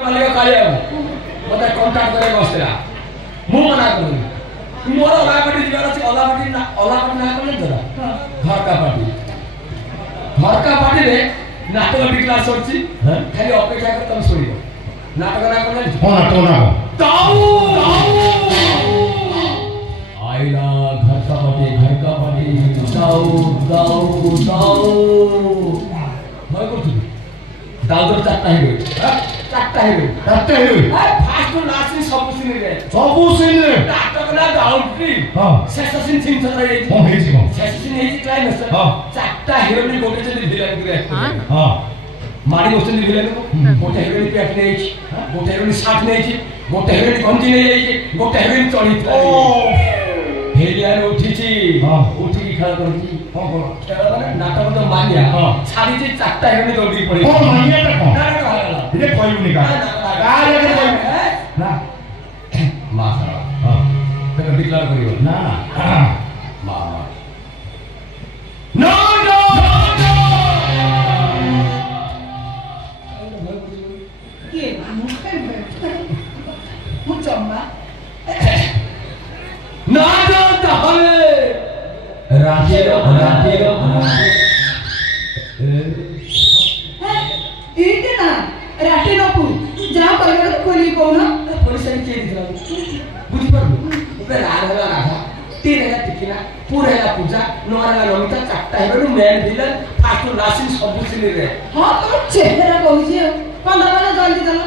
मालिक कालिया मते कांटेक्ट करे बसला मु मना करू मोर ओला पार्टी जीवार अछि ओला पार्टी ना करले जरा घर का पार्टी रे नाटक क्लास होछि खाली अपेक्षा कर तुम सुनियो नाटक ना करले हो नाटक ना ताऊ आइला घर का पार्टी ताऊ भाई करथि ताऊ तो चारटा हिरो चारटा हिरो फास्ट नासी सब सीन रे नाटक ना डाउटली शेष सीन सीन चला जाई शेष सीन हेची क्लाइमेक्स चारटा हिरो नि गोटे जदी विलन करे मारी बसुनी विलन को गोटे हिरो नि पैट नेछि गोटे हिरो नि साथ नेछि गोटे हिरो नि गंजी नै जाई गोटे हिरो नि चली हेलियान उठिछि उठी खेल करछि खेल माने नाटक तो मानिया छाड़ी जे चारटा हिरो नि दौड़ी पड़ी मानिया त इने कहयुनी का ना मासा तो डिक्लेयर करियो ना मा नो ये मुचम्मा ना दो ताहले राते इते ना राते नपु जा परिवार खोली कोन पुलिस के दिला बुझी परबो ऊपर राधा राधा तीन है टिकिना पूरा है पूजा नोरा नमिता चारटा है मेन विलन फास्ट लासिन सब सीन रे हां तो चेहरा कहू जे 15 जल्दी चलो